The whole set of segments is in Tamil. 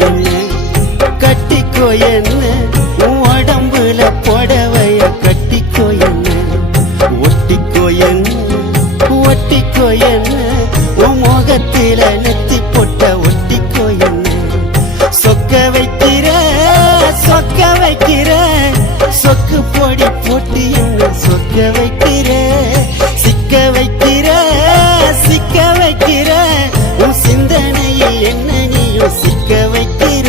என்ன கட்டிக்கோ என்ன உன் உடம்புல புடவைய கட்டிக்கோ என்ன ஒட்டிக்கோ என்ன ஒட்டிக்கோ என்ன உன் முகத்தில நெத்தி பொட்ட ஒட்டிக்கோ என்ன சொக்க வைக்கிற சொக்கு பொடி போட்டு என்ன சொக்க வைக்கிற சிக்க வைக்கிற உன் சிந்தனையில் என்ன நீயும் சிக்க வைக்கிற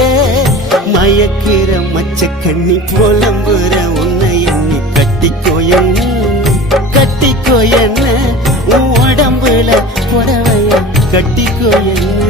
மயக்கிற மச்ச கண்ணி புலம்புற உன்னை எண்ணி கட்டிக்கோ என்ன உன் உடம்புல புடவைய கட்டிக்கோ என்ன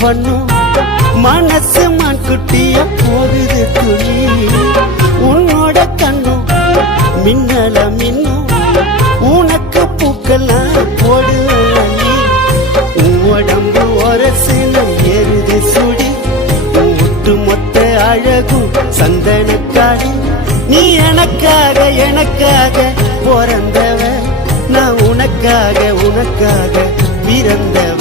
பண்ணும் மனசு மான் குட்டிய போகுது துணி உன்னோட கண்ணும் மின்னல மின்னும் உனக்கு பூக்கெல்லாம் போடு உடம்பு ஒரசின ஏறுது சுடி ஒட்டு மொத்த அழகும் சந்தனக்காடி நீ எனக்காக பிறந்தவ நான் உனக்காக பிறந்தவ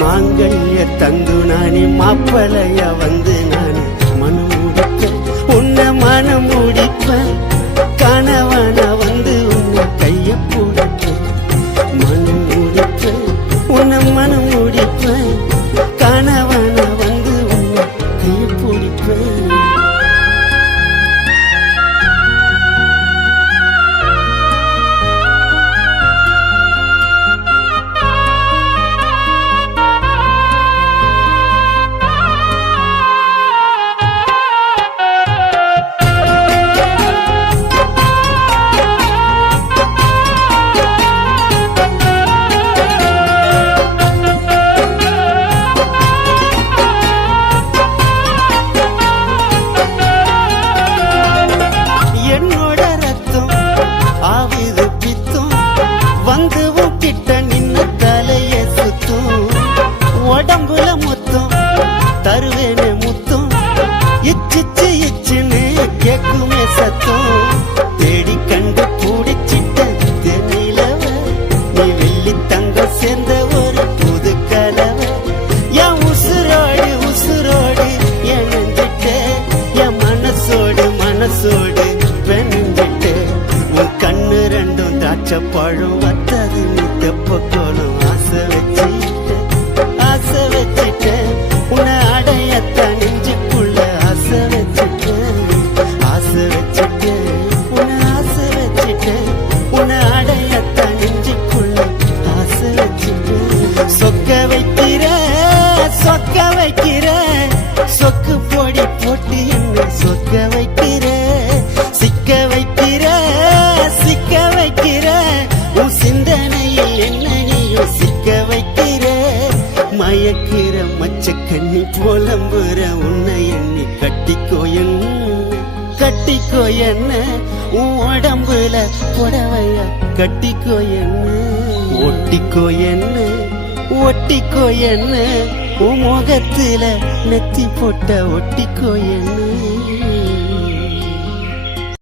மாங்கல்ய தந்து நானே மாப்பளைய வந்து நானே மனம் முடிப்ப உன்னை மனம் முடிப்ப கணவன வந்து உன்னை கைய பிடிப்ப மனம் முடிப்ப உன்னை மனம் முடிப்ப கணவன வந்து உன்னை கைய பிடிப்ப உடம்புல முத்தம் தருவேனே முத்தம் இச்சுன்னு கேக்குமே சத்தம் தேடி கண்டு பூடிச்சிட்ட தென்னிலவ நீ வெள்ளி தங்க சேர்ந்த ஒரு புது கலவை என் உசுரோடு என் நெஞ்சிட்ட என் மனசோடு பெண்ணிட்ட உன் கண்ணு ரெண்டும் திராட்சை பழம் வத்தது நீ தெப்ப கோலம் ஆசை வச்சுட்டேன் உன்னை அடையத்தான் நெஞ்சுக்குள்ள ஆசை வச்சுட்டேன் உன்னை அடையத்தான் நெஞ்சுக்குள்ள ஆசை வச்சுட்டேன் சொக்க வைக்கிற சொக்கு பொடி போட்டு என்ன சொக்க வைக்கிற சிக்க வைக்கிற உன் சிந்தனையில் என்ன நீயும் சிக்க வைக்கிற மயக்கிற மச்ச கண்ணி புலம்புற உன்னை எண்ணி கட்டிக்கோ என்ன உன் உடம்புல புடவைய கட்டிக்கோ என்ன ஒட்டிக்கோ என்ன உன் முகத்துல நெத்தி போட்ட ஒட்டிக்கோ என்ன